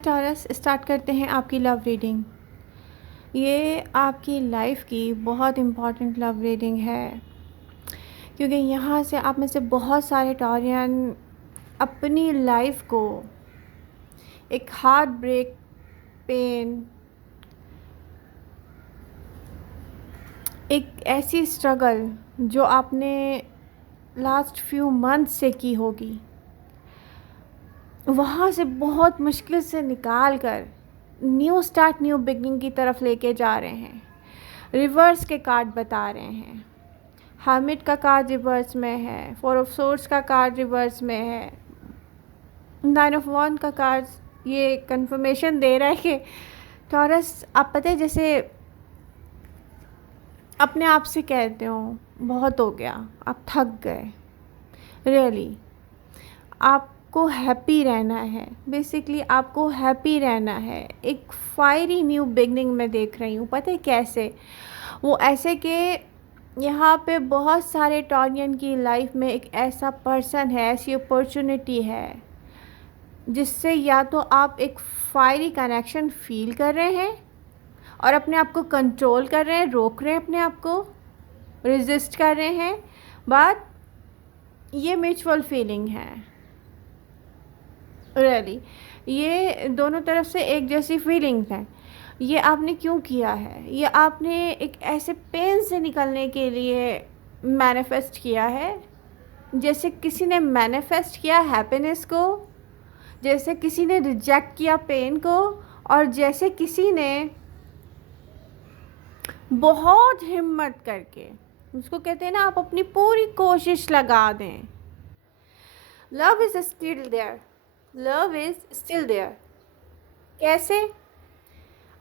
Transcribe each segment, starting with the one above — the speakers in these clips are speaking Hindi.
टॉरस स्टार्ट करते हैं आपकी लव रीडिंग। ये आपकी लाइफ की बहुत इम्पॉर्टेंट लव रीडिंग है, क्योंकि यहाँ से आप में से बहुत सारे टॉरियन अपनी लाइफ को एक हार्ट ब्रेक, पेन, एक ऐसी स्ट्रगल जो आपने लास्ट फ्यू मंथ्स से की होगी, वहाँ से बहुत मुश्किल से निकाल कर न्यू स्टार्ट, न्यू बिगनिंग की तरफ लेके जा रहे हैं। रिवर्स के कार्ड बता रहे हैं। हर्मिट का कार्ड रिवर्स में है, फोर ऑफ सोर्ड्स का कार्ड रिवर्स में है, नाइन ऑफ वॉन्ड का कार्ड ये कंफर्मेशन दे रहा है कि टॉरस, आप पता है जैसे अपने आप से कहते हो बहुत हो गया, आप थक गए। रियली आपको हैप्पी रहना है, बेसिकली आपको हैप्पी रहना है। एक फायरी न्यू बिगनिंग में देख रही हूँ। पता है कैसे? वो ऐसे कि यहाँ पे बहुत सारे टॉरियन की लाइफ में एक ऐसा पर्सन है, ऐसी अपॉर्चुनिटी है जिससे या तो आप एक फायरी कनेक्शन फील कर रहे हैं और अपने आप को कंट्रोल कर रहे हैं, रोक रहे हैं, अपने आप को रेजिस्ट कर रहे हैं, बट ये म्यूचुअल फीलिंग है। रियली ये दोनों तरफ से एक जैसी फीलिंग्स हैं। ये आपने क्यों किया है? ये आपने एक ऐसे पेन से निकलने के लिए मैनिफेस्ट किया है, जैसे किसी ने मैनिफेस्ट किया हैप्पीनेस को, जैसे किसी ने रिजेक्ट किया पेन को, और जैसे किसी ने बहुत हिम्मत करके, उसको कहते हैं ना, आप अपनी पूरी कोशिश लगा दें। Love is still there, love is still there. कैसे?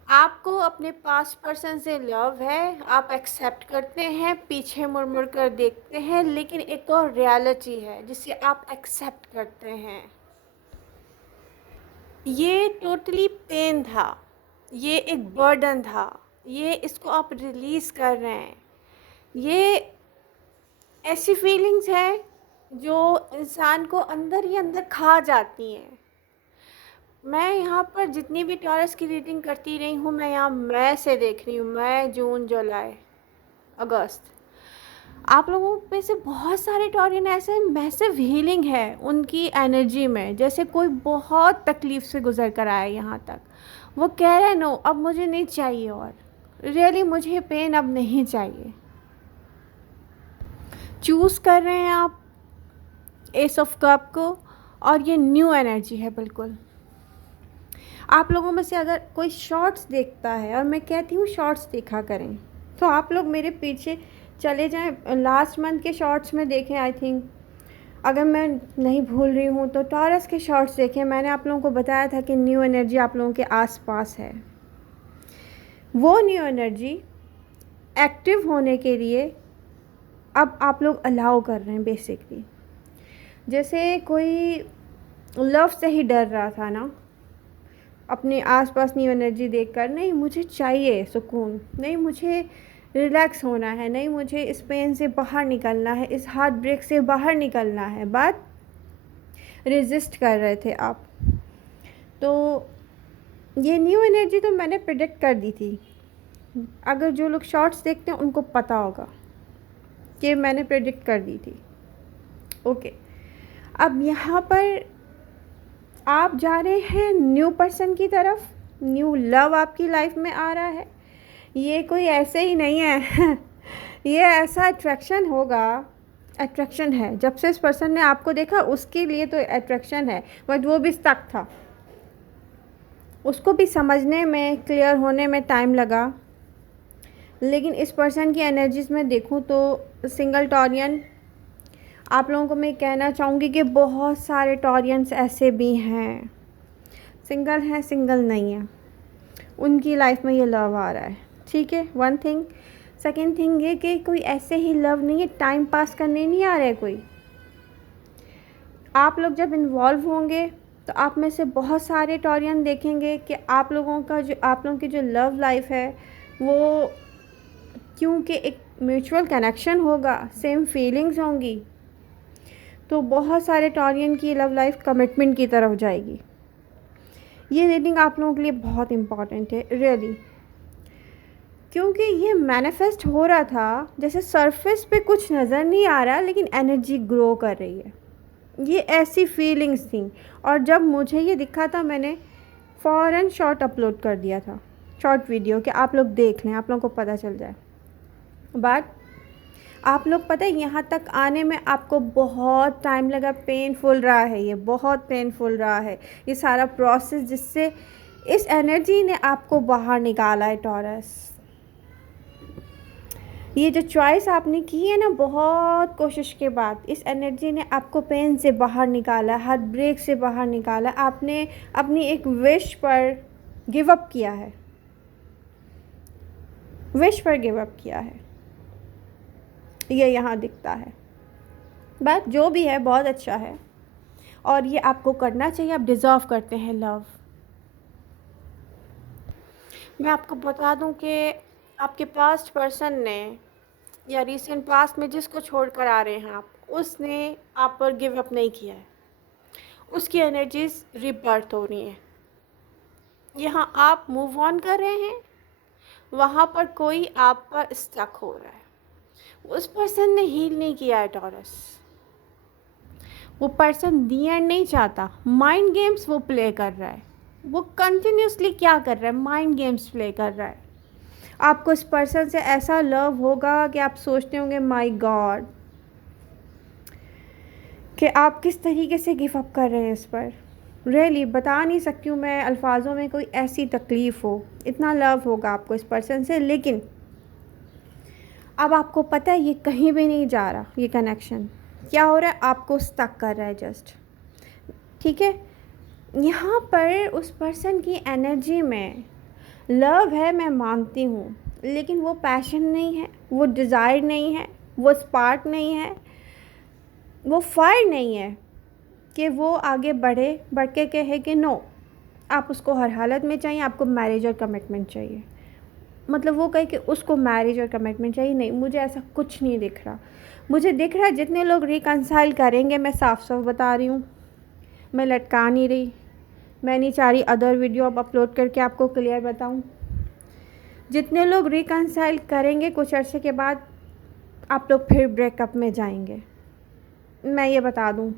आपको अपने पास्ट पर्सन से लव है, आप एक्सेप्ट करते हैं, पीछे मुड़ मुड़ कर देखते हैं, लेकिन एक और रियलिटी है जिसे आप एक्सेप्ट करते हैं। ये टोटली पेन था, ये एक बर्डन था, ये इसको आप रिलीज़ कर रहे हैं। ये ऐसी फीलिंग्स हैं जो इंसान को अंदर ही अंदर खा जाती हैं। मैं यहाँ पर जितनी भी टॉरस की रीडिंग करती रही हूँ, मैं यहाँ मई से देख रही हूँ, मई, जून, जुलाई, अगस्त। आप लोगों में से बहुत सारे टॉरियन ऐसे हैं, मैसिव हीलिंग है उनकी एनर्जी में, जैसे कोई बहुत तकलीफ़ से गुजर कर आया यहाँ तक। वो कह रहे हैं नो, अब मुझे नहीं चाहिए, और रियली मुझे पेन अब नहीं चाहिए। चूज़ कर रहे हैं आप एस ऑफ कप को, और ये न्यू एनर्जी है बिल्कुल। आप लोगों में से अगर कोई शॉर्ट्स देखता है, और मैं कहती हूँ शॉर्ट्स देखा करें, तो आप लोग मेरे पीछे चले जाएं, लास्ट मंथ के शॉर्ट्स में देखें। आई थिंक अगर मैं नहीं भूल रही हूँ तो टॉरस के शॉर्ट्स देखें। मैंने आप लोगों को बताया था कि न्यू एनर्जी आप लोगों के आसपास है। वो न्यू एनर्जी एक्टिव होने के लिए अब आप लोग अलाउ कर रहे हैं। बेसिकली जैसे कोई लव से ही डर रहा था ना, अपने आसपास न्यू एनर्जी देखकर, नहीं मुझे चाहिए सुकून, नहीं मुझे रिलैक्स होना है, नहीं मुझे इस पेन से बाहर निकलना है, इस हार्ट ब्रेक से बाहर निकलना है, बात रेजिस्ट कर रहे थे आप। तो ये न्यू एनर्जी तो मैंने प्रिडिक्ट कर दी थी। अगर जो लोग शॉर्ट्स देखते हैं उनको पता होगा कि मैंने प्रिडिक्ट कर दी थी। ओके, अब यहाँ पर आप जा रहे हैं न्यू पर्सन की तरफ, न्यू लव आपकी लाइफ में आ रहा है। ये कोई ऐसे ही नहीं है ये ऐसा अट्रैक्शन होगा, अट्रैक्शन है। जब से इस पर्सन ने आपको देखा उसके लिए तो अट्रैक्शन है, बट वो भी स्टक था, उसको भी समझने में, क्लियर होने में टाइम लगा। लेकिन इस पर्सन की एनर्जीज़ में देखूं तो सिंगल टॉरियन, आप लोगों को मैं कहना चाहूँगी कि बहुत सारे टॉरियंस ऐसे भी हैं, सिंगल हैं, सिंगल नहीं है, उनकी लाइफ में ये लव आ रहा है। ठीक है, वन थिंग। सेकेंड थिंग ये कि कोई ऐसे ही लव नहीं है, टाइम पास करने नहीं आ रहा है कोई। आप लोग जब इन्वॉल्व होंगे तो आप में से बहुत सारे टॉरियन देखेंगे कि आप लोगों की जो लव लाइफ है वो, क्योंकि एक म्यूचुअल कनेक्शन होगा, सेम फीलिंग्स होंगी, तो बहुत सारे टॉरियन की लव लाइफ कमिटमेंट की तरफ जाएगी। ये रीडिंग आप लोगों के लिए बहुत इम्पॉर्टेंट है रियली, क्योंकि ये मैनिफेस्ट हो रहा था जैसे सरफेस पे कुछ नज़र नहीं आ रहा, लेकिन एनर्जी ग्रो कर रही है, ये ऐसी फीलिंग्स थी। और जब मुझे ये दिखा था, मैंने फ़ौरन शॉर्ट अपलोड कर दिया था, शॉर्ट वीडियो, कि आप लोग देख लें, आप लोगों को पता चल जाए। बट आप लोग पता है यहाँ तक आने में आपको बहुत टाइम लगा, पेनफुल रहा है, ये बहुत पेनफुल रहा है ये सारा प्रोसेस, जिससे इस एनर्जी ने आपको बाहर निकाला है टॉरस। ये जो चॉइस आपने की है ना, बहुत कोशिश के बाद इस एनर्जी ने आपको पेन से बाहर निकाला, हार्ट ब्रेक से बाहर निकाला। आपने अपनी एक विश पर गिव अप किया है, विश पर गिव अप किया है, ये यहाँ दिखता है। बट जो भी है बहुत अच्छा है, और ये आपको करना चाहिए, आप डिज़र्व करते हैं लव। मैं आपको बता दूं कि आपके पास्ट पर्सन ने या रिसेंट पास्ट में जिसको छोड़ कर आ रहे हैं आप, उसने आप पर गिव अप नहीं किया है, उसकी एनर्जीज रिबर्थ हो रही हैं। यहाँ आप मूव ऑन कर रहे हैं, वहाँ पर कोई आप पर स्टक हो रहा है। उस पर्सन ने हील नहीं किया है टॉरस, वो पर्सन दी एंड नहीं चाहता, माइंड गेम्स वो प्ले कर रहा है। वो कंटिन्यूसली क्या कर रहा है, माइंड गेम्स प्ले कर रहा है। आपको इस पर्सन से ऐसा लव होगा कि आप सोचते होंगे माय गॉड, कि आप किस तरीके से गिव अप कर रहे हैं इस पर। रियली बता नहीं सकती हूँ मैं अल्फाजों में, कोई ऐसी तकलीफ़ हो, इतना लव होगा आपको इस पर्सन से। लेकिन अब आपको पता है ये कहीं भी नहीं जा रहा, ये कनेक्शन क्या हो रहा है, आपको स्टक कर रहा है जस्ट, ठीक है। यहाँ पर उस पर्सन की एनर्जी में लव है, मैं मानती हूँ, लेकिन वो पैशन नहीं है, वो डिज़ायर नहीं है, वो स्पार्क नहीं है, वो फायर नहीं है कि वो आगे बढ़ के कहे कि नो, आप उसको हर हालत में चाहिए, आपको मैरिज और कमिटमेंट चाहिए। मतलब वो कहे कि उसको मैरिज और कमिटमेंट चाहिए, नहीं, मुझे ऐसा कुछ नहीं दिख रहा। मुझे दिख रहा है जितने लोग रिकंसाइल करेंगे, मैं साफ साफ बता रही हूँ, मैं लटका नहीं रही, मैं नहीं चाह रही अदर वीडियो अब अपलोड करके आपको क्लियर बताऊँ। जितने लोग रिकंसाइल करेंगे कुछ अर्से के बाद आप लोग फिर ब्रेकअप में जाएंगे, मैं ये बता दूँ।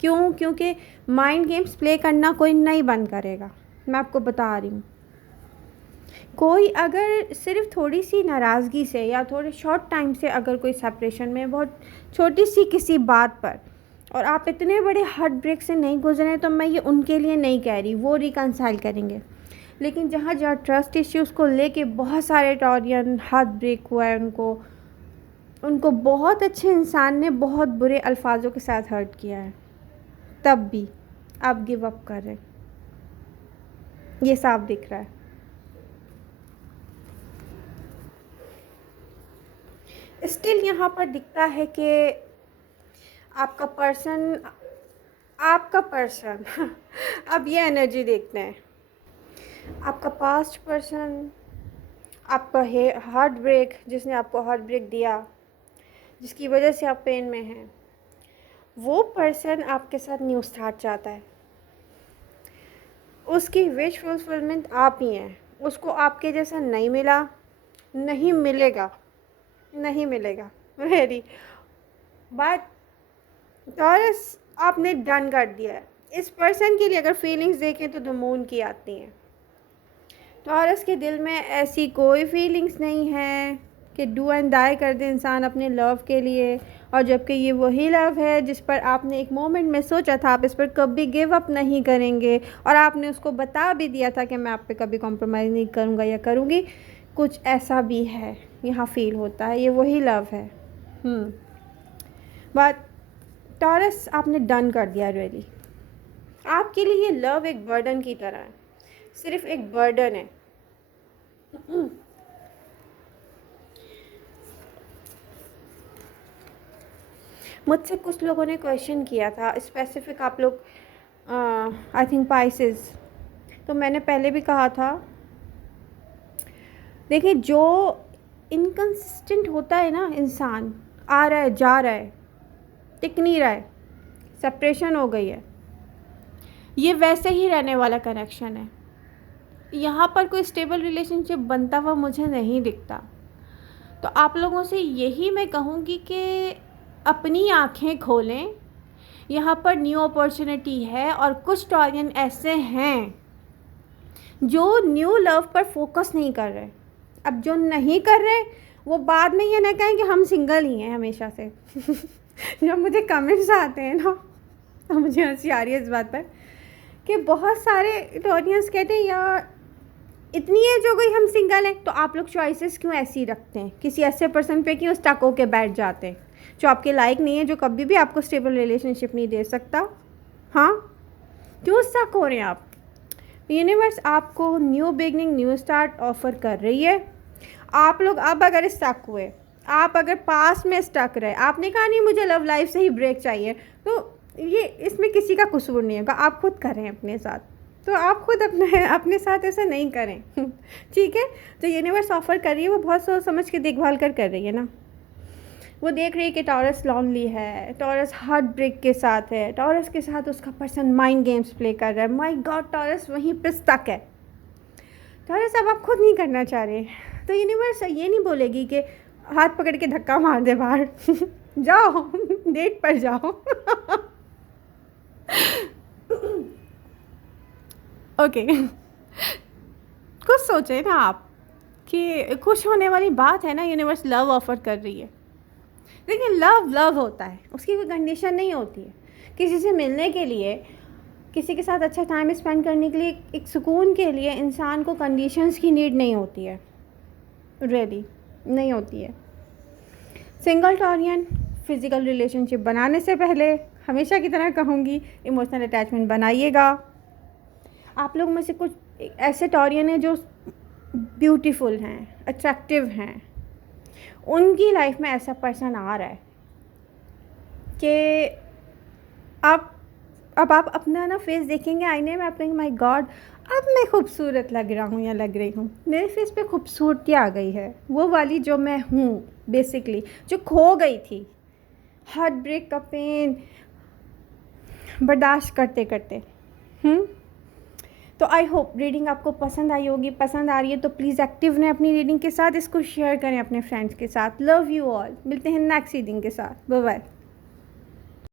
क्यों? क्योंकि माइंड गेम्स प्ले करना कोई नहीं बंद करेगा, मैं आपको बता रही हूँ। कोई अगर सिर्फ थोड़ी सी नाराज़गी से या थोड़े शॉर्ट टाइम से अगर कोई सेपरेशन में, बहुत छोटी सी किसी बात पर, और आप इतने बड़े हार्ट ब्रेक से नहीं गुजरे, तो मैं ये उनके लिए नहीं कह रही, वो रिकंसाइल करेंगे। लेकिन जहाँ जहाँ ट्रस्ट इश्यूज़ को लेके बहुत सारे टॉरियन हार्ट ब्रेक हुआ है, उनको बहुत अच्छे इंसान ने बहुत बुरे अल्फाजों के साथ हर्ट किया है, तब भी आप गिव अप कर रहे हैं, ये साफ दिख रहा है। स्टिल यहाँ पर दिखता है कि आपका पर्सन अब ये एनर्जी देखते हैं, आपका पास्ट पर्सन, आपका हार्ट ब्रेक, जिसने आपको हार्ट ब्रेक दिया, जिसकी वजह से आप पेन में हैं, वो पर्सन आपके साथ न्यू स्टार्ट चाहता है। उसकी विश फुलफिलमेंट आप ही हैं, उसको आपके जैसा नहीं मिला, नहीं मिलेगा, नहीं मिलेगा वेरी। बट टॉरस आपने डन कर दिया है इस पर्सन के लिए। अगर फीलिंग्स देखें तो द मून की आती हैं। टॉरस के दिल में ऐसी कोई फीलिंग्स नहीं है कि डू एंड डाई कर दे इंसान अपने लव के लिए, और जबकि ये वही लव है जिस पर आपने एक मोमेंट में सोचा था आप इस पर कभी गिव अप नहीं करेंगे, और आपने उसको बता भी दिया था कि मैं आप पे कभी कॉम्प्रोमाइज़ नहीं करूँगा या करूँगी। कुछ ऐसा भी है यहाँ फील होता है, ये वही लव है। बट टॉरस आपने डन कर दिया रियली। आपके लिए ये लव एक बर्डन की तरह है, सिर्फ एक बर्डन है। मुझसे कुछ लोगों ने क्वेश्चन किया था स्पेसिफिक, आप लोग आई थिंक पाइसेस, तो मैंने पहले भी कहा था, देखिए जो इनकंसिस्टेंट होता है ना इंसान, आ रहा है जा रहा है, टिक नहीं रहा है, सेपरेशन हो गई है, ये वैसे ही रहने वाला कनेक्शन है। यहाँ पर कोई स्टेबल रिलेशनशिप बनता हुआ मुझे नहीं दिखता। तो आप लोगों से यही मैं कहूँगी कि अपनी आँखें खोलें, यहाँ पर न्यू अपॉर्चुनिटी है। और कुछ टॉरियन ऐसे हैं जो न्यू लव पर फोकस नहीं कर रहे। अब जो नहीं कर रहे वो बाद में ये ना कहें कि हम सिंगल ही हैं हमेशा से। जब मुझे कमेंट्स आते हैं ना, तो मुझे हंसी आ रही है इस बात पर कि बहुत सारे टॉरियंस कहते हैं यार इतनी एज हो गई हम सिंगल हैं, तो आप लोग चॉइसेस क्यों ऐसी रखते हैं, किसी ऐसे पर्सन पे क्यों स्टक होके बैठ जाते हैं जो आपके लायक नहीं है, जो कभी भी आपको स्टेबल रिलेशनशिप नहीं दे सकता। हाँ, क्यों स्टक हो रहे हैं आप? यूनिवर्स आपको new beginning, new start offer कर रही है। आप लोग अब अगर स्टक हुए, आप अगर पास में स्टक रहे, आपने कहा नहीं मुझे लव लाइफ से ही ब्रेक चाहिए, तो ये इसमें किसी का कसूर नहीं होगा, आप खुद करें अपने साथ। तो आप खुद अपने साथ ऐसा नहीं करें। ठीक है, तो यूनिवर्स ऑफ़र कर रही है, वो बहुत सोच समझ के देखभाल कर रही है ना। वो देख रही है कि टॉरस लॉनली है, टॉरस हार्ट ब्रेक के साथ है, टॉरस के साथ उसका पर्सन माइंड गेम्स प्ले कर रहा है। माय गॉड, टॉरस वहीं पे स्टक है। टॉरस अब आप खुद नहीं करना चाह रहे, तो यूनिवर्स ये नहीं बोलेगी कि हाथ पकड़ के धक्का मार दे बाहर। जाओ डेट पर जाओ। ओके, कुछ सोचे ना आप कि खुश होने वाली बात है ना, यूनिवर्स लव ऑफर कर रही है। देखिए, लव लव होता है, उसकी कोई कंडीशन नहीं होती है। किसी से मिलने के लिए, किसी के साथ अच्छा टाइम स्पेंड करने के लिए, एक सुकून के लिए इंसान को कंडीशंस की नीड नहीं होती है, रियली नहीं होती है। सिंगल टॉरियन फिज़िकल रिलेशनशिप बनाने से पहले हमेशा की तरह कहूँगी, इमोशनल अटैचमेंट बनाइएगा। आप लोग में से कुछ ऐसे टॉरियन हैं जो ब्यूटीफुल हैं, अट्रैक्टिव हैं, उनकी लाइफ में ऐसा पर्सन आ रहा है कि अब आप अपना ना फेस देखेंगे आईने में, आप कहेंगे माय गॉड अब मैं खूबसूरत लग रहा हूँ या लग रही हूँ, मेरे फेस पे खूबसूरती आ गई है, वो वाली जो मैं हूँ बेसिकली, जो खो गई थी हार्ट ब्रेक का पेन बर्दाश्त करते करते। तो आई होप रीडिंग आपको पसंद आई होगी। पसंद आ रही है तो प्लीज़ एक्टिव रहें अपनी रीडिंग के साथ, इसको शेयर करें अपने फ्रेंड्स के साथ। लव यू ऑल, मिलते हैं नेक्स्ट रीडिंग के साथ। Bye bye.